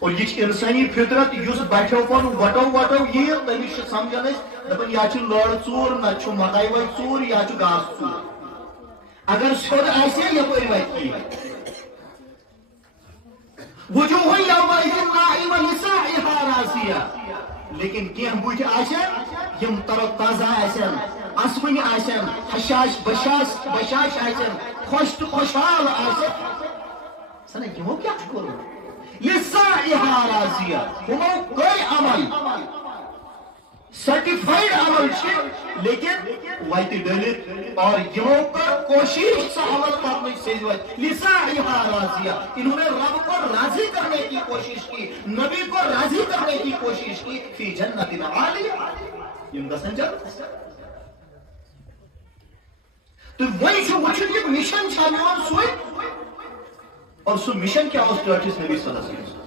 اور یہ انسانی فطرت اس بٹھو پن وٹو وٹو یہ تمس سمجھان دپان یا لڑ ژور نہ مکائی وج ژور یا گاس ژور اگر سیود آسے یپر وت وجوہ یومئذ ناعمہ لسعیہا راضیہ لیکن کینٛہہ بُتھِ آسن یم تر و تازہ آسن اسوٕنہِ آسن حشاش بشاش آسن خوش تو خوشحال آسن سنہ یمو کیا کوٚرمُت لسعیہا راضیہ ہمو کوئی عمل سرٹیفائڈ عمل لیکن وت ڈلت اور یمو کر کوشش سا عمل کرنے سے لسعیہا راضیہ انہوں نے رب کو راضی کرنے کی کوشش کی نبی کو راضی کرنے کی کوشش کی فی جنت عالیہ یم گژھن جنت تو وہی چھو وچھن یہ مشن چھا میون سوئی اور سو مشن کیا اس ٹرچس نبی صلی اللہ علیہ وسلم